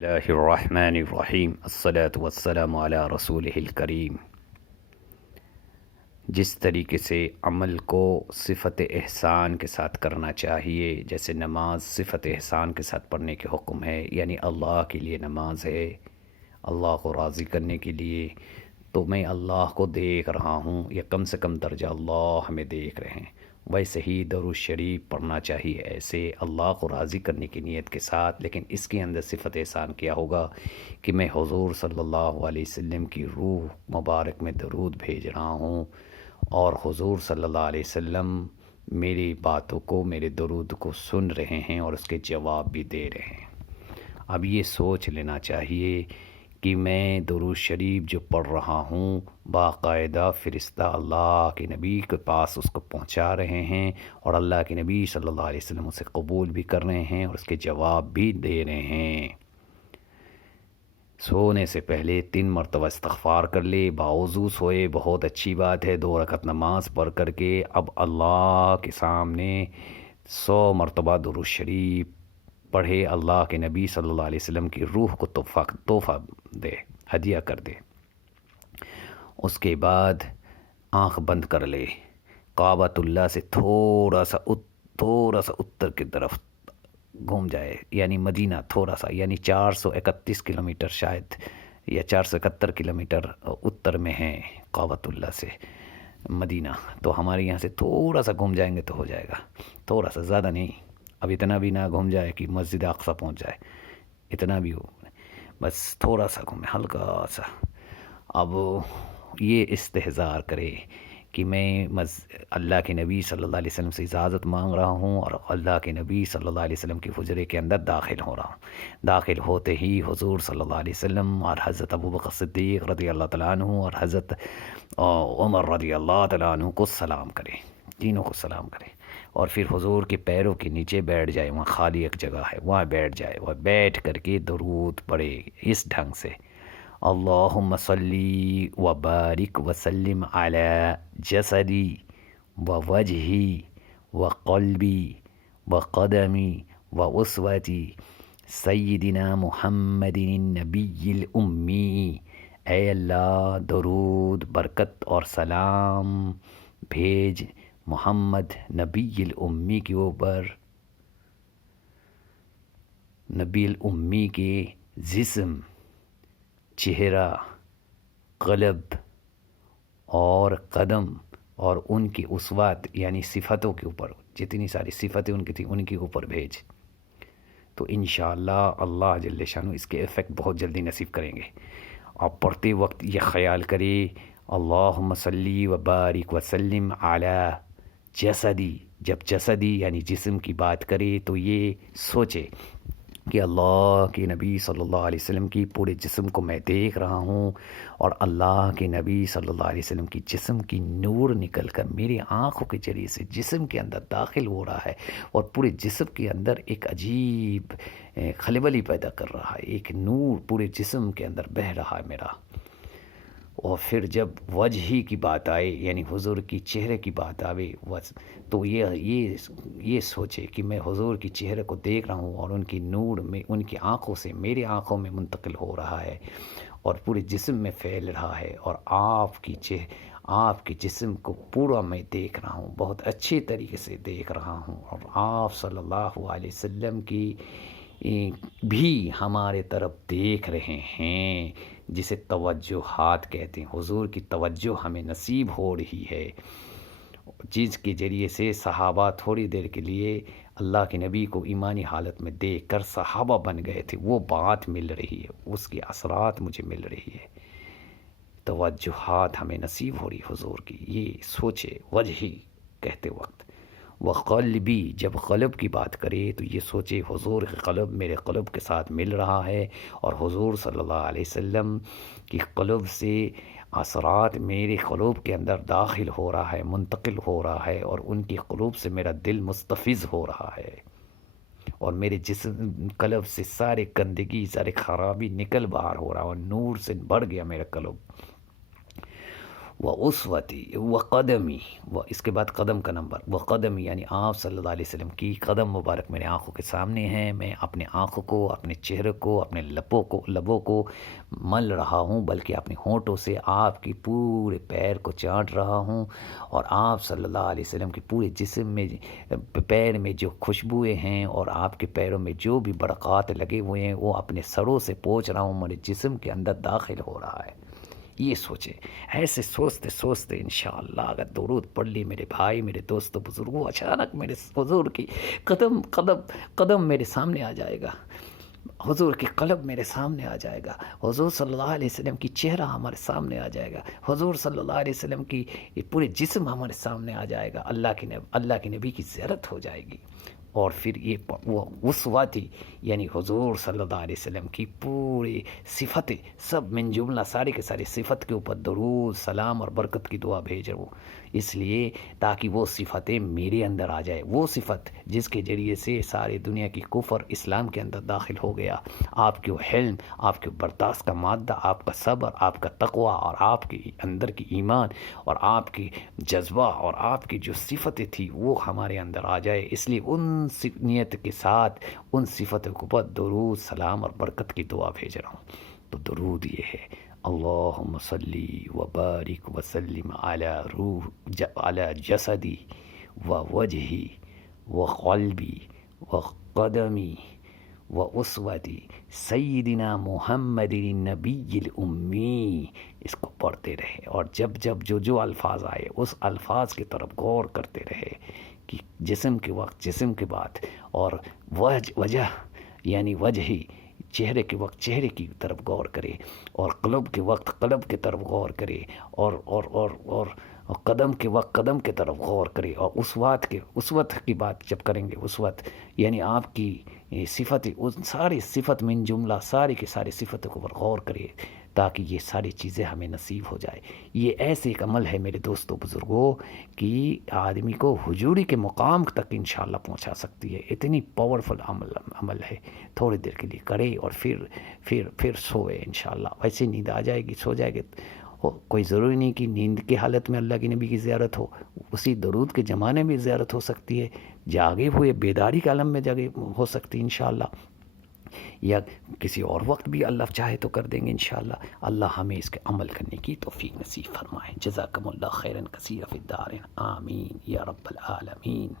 اللہ الرحمن الرحیم الصلاۃ والسلام علی رسولہ الکریم۔ جس طریقے سے عمل کو صفت احسان کے ساتھ کرنا چاہیے، جیسے نماز صفت احسان کے ساتھ پڑھنے کے حکم ہے، یعنی اللہ کے لیے نماز ہے، اللہ کو راضی کرنے کے لیے، تو میں اللہ کو دیکھ رہا ہوں، یا کم سے کم درجہ اللہ ہمیں دیکھ رہے ہیں، ویسے ہی درود شریف پڑھنا چاہیے، ایسے اللہ کو راضی کرنے کی نیت کے ساتھ۔ لیکن اس کے اندر صفت احسان کیا ہوگا کہ میں حضور صلی اللہ علیہ وسلم کی روح مبارک میں درود بھیج رہا ہوں، اور حضور صلی اللہ علیہ وسلم میری باتوں کو، میرے درود کو سن رہے ہیں اور اس کے جواب بھی دے رہے ہیں۔ اب یہ سوچ لینا چاہیے کہ میں درود شریف جو پڑھ رہا ہوں باقاعدہ فرشتہ اللہ کے نبی کے پاس اس کو پہنچا رہے ہیں، اور اللہ کے نبی صلی اللہ علیہ وسلم اسے قبول بھی کر رہے ہیں اور اس کے جواب بھی دے رہے ہیں۔ سونے سے پہلے 3 مرتبہ استغفار کر لے، باوضو سوئے، بہت اچھی بات ہے، 2 رکعت نماز پڑھ کر کے اب اللہ کے سامنے 100 مرتبہ درود شریف پڑھے، اللہ کے نبی صلی اللہ علیہ وسلم کی روح کو تحفہ دے، ہدیہ کر دے۔ اس کے بعد آنکھ بند کر لے، کعبۃ اللہ سے تھوڑا سا اتر کی طرف گھوم جائے، یعنی مدینہ تھوڑا سا، یعنی 431 کلومیٹر شاید، یا 471 کلومیٹر اتر میں ہے کعبۃ اللہ سے مدینہ، تو ہمارے یہاں سے تھوڑا سا گھوم جائیں گے تو ہو جائے گا، تھوڑا سا، زیادہ نہیں، اب اتنا بھی نہ گھوم جائے کہ مسجد اقصی پہنچ جائے، اتنا بھی ہو، بس تھوڑا سا گھومے، ہلکا سا۔ اب یہ استحضار کرے کہ میں اللہ کے نبی صلی اللہ علیہ وسلم سے اجازت مانگ رہا ہوں، اور اللہ کے نبی صلی اللہ علیہ وسلم کی حجرے کے اندر داخل ہو رہا ہوں۔ داخل ہوتے ہی حضور صلی اللہ علیہ وسلم اور حضرت ابوبکر صدیق رضی اللہ تعالیٰ عنہ اور حضرت عمر رضی اللہ تعالیٰ عنہ کو سلام کرے، تینوں کو سلام کرے، اور پھر حضور کے پیروں کے نیچے بیٹھ جائے، وہاں خالی ایک جگہ ہے، وہاں بیٹھ جائے، وہ بیٹھ کر کے درود پڑھے اس ڈھنگ سے: اللہم صلی وبارک وسلم علی جسدی ووجہی وقلبی وقدمی واسوتی سیدنا محمد النبی الامی۔ اے اللہ، درود، برکت اور سلام بھیج محمد نبی الامی کے اوپر، نبی الامی کے جسم، چہرہ، قلب اور قدم اور ان کی اسوات یعنی صفتوں کے اوپر، جتنی ساری صفتیں ان کی تھیں ان کے اوپر بھیج، تو انشاءاللہ اللہ جل شانہ اس کے ایفیکٹ بہت جلدی نصیب کریں گے۔ آپ پڑھتے وقت یہ خیال کرے: اللہم صلی وبارک وسلم علی جسدی، جب جسدی یعنی جسم کی بات کرے تو یہ سوچے کہ اللہ کے نبی صلی اللہ علیہ وسلم کی پورے جسم کو میں دیکھ رہا ہوں، اور اللہ کے نبی صلی اللہ علیہ وسلم کی جسم کی نور نکل کر میری آنکھوں کے ذریعے سے جسم کے اندر داخل ہو رہا ہے، اور پورے جسم کے اندر ایک عجیب خلبلی پیدا کر رہا ہے، ایک نور پورے جسم کے اندر بہہ رہا ہے میرا۔ اور پھر جب وجہی کی بات آئے، یعنی حضور کی چہرے کی بات آئے، تو یہ سوچے کہ میں حضور کی چہرے کو دیکھ رہا ہوں، اور ان کی نور میں ان کی آنکھوں سے میری آنکھوں میں منتقل ہو رہا ہے، اور پورے جسم میں پھیل رہا ہے، اور آپ کے جسم کو پورا میں دیکھ رہا ہوں، بہت اچھی طریقے سے دیکھ رہا ہوں، اور آپ صلی اللہ علیہ وسلم کی بھی ہمارے طرف دیکھ رہے ہیں، جسے توجہات کہتے ہیں۔ حضور کی توجہ ہمیں نصیب ہو رہی ہے، جس کے ذریعے سے صحابہ تھوڑی دیر کے لیے اللہ کے نبی کو ایمانی حالت میں دیکھ کر صحابہ بن گئے تھے، وہ بات مل رہی ہے، اس کی اثرات مجھے مل رہی ہے، توجہات ہمیں نصیب ہو رہی حضور کی، یہ سوچے وجہی کہتے وقت۔ وقلبی، جب قلب کی بات کرے تو یہ سوچے حضور کے قلب میرے قلب کے ساتھ مل رہا ہے، اور حضور صلی اللہ علیہ وسلم کی قلب سے اثرات میرے قلوب کے اندر داخل ہو رہا ہے، منتقل ہو رہا ہے، اور ان کی قلوب سے میرا دل مستفیض ہو رہا ہے، اور میرے جسم قلب سے سارے گندگی، سارے خرابی نکل باہر ہو رہا ہے، اور نور سے بھر گیا میرا قلب۔ و اسوتی و قدمی، و اس کے بعد قدم کا نمبر، و قدمی یعنی آپ صلی اللہ علیہ وسلم کی قدم مبارک میرے آنکھوں کے سامنے ہیں، میں اپنے آنکھوں کو، اپنے چہرے کو، اپنے لبوں کو مل رہا ہوں، بلکہ اپنے ہونٹوں سے آپ کی پورے پیر کو چاٹ رہا ہوں، اور آپ صلی اللہ علیہ وسلم کے پورے جسم میں، پیر میں جو خوشبوئیں ہیں اور آپ کے پیروں میں جو بھی برکات لگے ہوئے ہیں وہ اپنے سروں سے پوچھ رہا ہوں، میرے جسم کے اندر داخل ہو رہا ہے۔ یہ سوچیں، ایسے سوچتے سوچتے انشاءاللہ اگر درود پڑھ لی میرے بھائی، میرے دوستوں، بزرگوں، اچانک میرے حضور کی قدم میرے سامنے آ جائے گا، حضور کی قلب میرے سامنے آ جائے گا، حضور صلی اللہ علیہ وسلم کی چہرہ ہمارے سامنے آ جائے گا، حضور صلی اللہ علیہ وسلم کی پورے جسم ہمارے سامنے آ جائے گا، اللہ کے نبی کی زیارت ہو جائے گی، اور پھر یہ وہ اسوہ تھی، یعنی حضور صلی اللہ علیہ وسلم کی پوری صفتیں، سب من جملہ سارے کے سارے صفت کے اوپر درود، سلام اور برکت کی دعا بھیج رہا ہوں، اس لیے تاکہ وہ صفتیں میرے اندر آ جائے، وہ صفت جس کے ذریعے سے ساری دنیا کی کفر اسلام کے اندر داخل ہو گیا، آپ کے حلم، آپ کے برداشت کا مادہ، آپ کا صبر، آپ کا تقوی، اور آپ کے اندر کی ایمان، اور آپ کی جذبہ، اور آپ کی جو صفتیں تھی وہ ہمارے اندر آ جائے، اس لیے ان نیت کے ساتھ ان صفتوں کے اوپر درود، سلام اور برکت کی دعا بھیج رہا ہوں۔ تو درود یہ ہے، اللہم صلی و بارک وسلم علی جسدی و وجہی و قلبی و قدمی و اسوتی سیدنا محمد النبی الامی، اس کو پڑھتے رہے، اور جب جو الفاظ آئے اس الفاظ کی طرف غور کرتے رہے، کہ جسم کے وقت جسم کے بعد، اور وجہ یعنی وجہی، چہرے کے وقت چہرے کی طرف غور کرے، اور قلب کے وقت قلب کی طرف غور کرے، اور قدم کے وقت قدم کی طرف غور کرے، اور اسوت کی بات جب کریں گے، اسوت یعنی آپ کی صفت، ان ساری صفت من جملہ ساری کی ساری صفتوں کے اوپر غور کرے، تاکہ یہ ساری چیزیں ہمیں نصیب ہو جائے۔ یہ ایسے ایک عمل ہے میرے دوستوں، بزرگوں، کہ آدمی کو حضوری کے مقام تک انشاءاللہ پہنچا سکتی ہے، اتنی پاورفل عمل ہے، تھوڑی دیر کے لیے کرے اور پھر سوئے انشاءاللہ، ویسے نیند آ جائے گی، سو جائے گی، کوئی ضروری نہیں کہ نیند کی حالت میں اللہ کے نبی کی زیارت ہو، اسی درود کے زمانے میں زیارت ہو سکتی ہے، جاگے ہوئے بیداری کے عالم میں جاگے ہو سکتی ہے انشاءاللہ، یا کسی اور وقت بھی اللہ چاہے تو کر دیں گے انشاءاللہ۔ اللہ ہمیں اس کے عمل کرنے کی توفیق نصیب فرمائے۔ جزاکم اللہ خیرا کثیرا فی الدارین، آمین یا رب العالمین۔